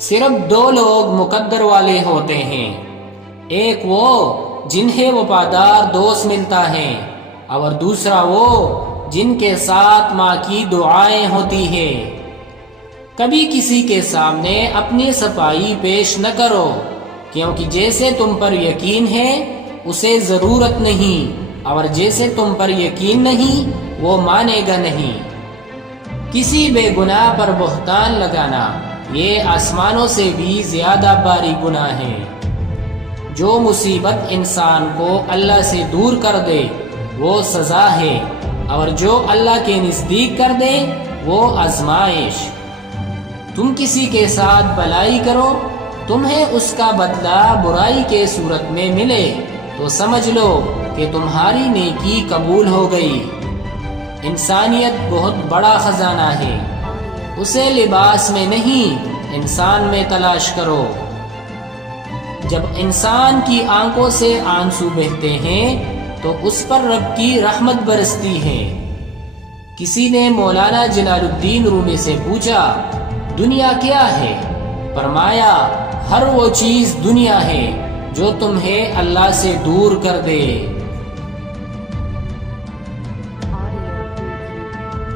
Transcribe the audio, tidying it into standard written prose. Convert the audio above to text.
صرف دو لوگ مقدر والے ہوتے ہیں، ایک وہ جنہیں وفادار دوست ملتا ہے، اور دوسرا وہ جن کے ساتھ ماں کی دعائیں ہوتی ہے۔ کبھی کسی کے سامنے اپنی صفائی پیش نہ کرو، کیونکہ جیسے تم پر یقین ہے اسے ضرورت نہیں، اور جیسے تم پر یقین نہیں وہ مانے گا نہیں۔ کسی بے گناہ پر بہتان لگانا یہ آسمانوں سے بھی زیادہ باری گناہ ہے۔ جو مصیبت انسان کو اللہ سے دور کر دے وہ سزا ہے، اور جو اللہ کے نزدیک کر دے وہ آزمائش۔ تم کسی کے ساتھ بھلائی کرو، تمہیں اس کا بدلہ برائی کے صورت میں ملے تو سمجھ لو کہ تمہاری نیکی قبول ہو گئی۔ انسانیت بہت بڑا خزانہ ہے، اسے لباس میں نہیں انسان میں تلاش کرو۔ جب انسان کی آنکھوں سے آنسو بہتے ہیں تو اس پر رب کی رحمت برستی ہے۔ کسی نے مولانا جلال الدین رومی سے پوچھا، دنیا کیا ہے؟ فرمایا، ہر وہ چیز دنیا ہے جو تمہیں اللہ سے دور کر دے۔